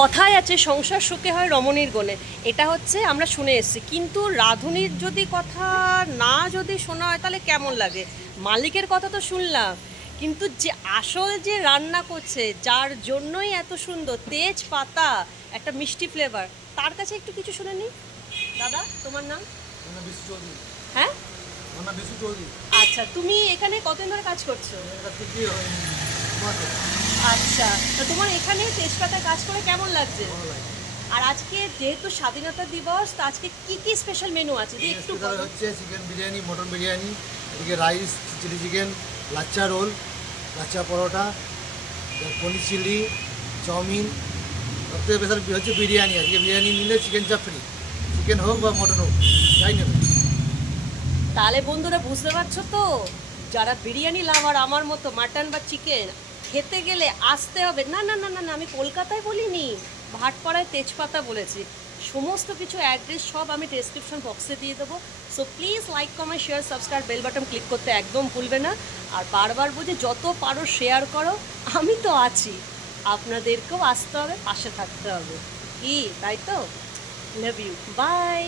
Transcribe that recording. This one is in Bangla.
কথায় আছে সংসার সুখে হয় রমণীর গুণে, এটা হচ্ছে আমরা শুনে এসেছি, কিন্তু রাঁধুনির যদি কথা না যদি শোনা হয় তাহলে কেমন লাগে? মালিকের কথা তো শুনলাম, কিন্তু যে আসল যে রান্না করছে, যার জন্যই এত সুন্দর তেজপাতা, একটা মিষ্টি ফ্লেভার, তার কাছে একটু কিছু শুনে নিই। দাদা, তোমার নাম? হ্যাঁ, আচ্ছা, তুমি এখানে কতদিন ধরে কাজ করছো? আচ্ছা, তো তোমার এখানে তেজপাতা কাজ করে কেমন লাগছে? আর আজকে যেহেতু স্বাধীনতা দিবস, তো আজকে কি কি স্পেশাল মেনু আছে যে একটু হচ্ছে চিকেন বিরিয়ানি, মটন বিরিয়ানি, এদিকে রাইস, চিলি চিকেন, লাচ্চা রোল, লাচ্চা পরোটা, পনির চিলি, চাউমিন, সবথেকে স্পেশাল হচ্ছে বিরিয়ানি। আজকে বিরিয়ানি নিলে চিকেন চাপ ফ্রি, চিকেন হোক বা মটন হোক, যাই নেবে। তাহলে বন্ধুরা বুঝতে পারছো তো, যারা বিরিয়ানি লাভার আমার মতো, মাটন বা চিকেন খেতে গেলে আসতে হবে। না না না না না, আমি কলকাতায় বলিনি, ভাটপাড়ায় তেজপাতা বলেছি। সমস্ত কিছু অ্যাড্রেস সব আমি ডেসক্রিপশন বক্সে দিয়ে দেবো। So please like, comment, share, subscribe, bell button click করতে একদম ভুলবে না। আর বারবার বুঝে যত পারো শেয়ার করো, আমি তো আছি, আপনাদেরকেও আসতে হবে, পাশে থাকতে হবে, কি তাই তো? Love you, by.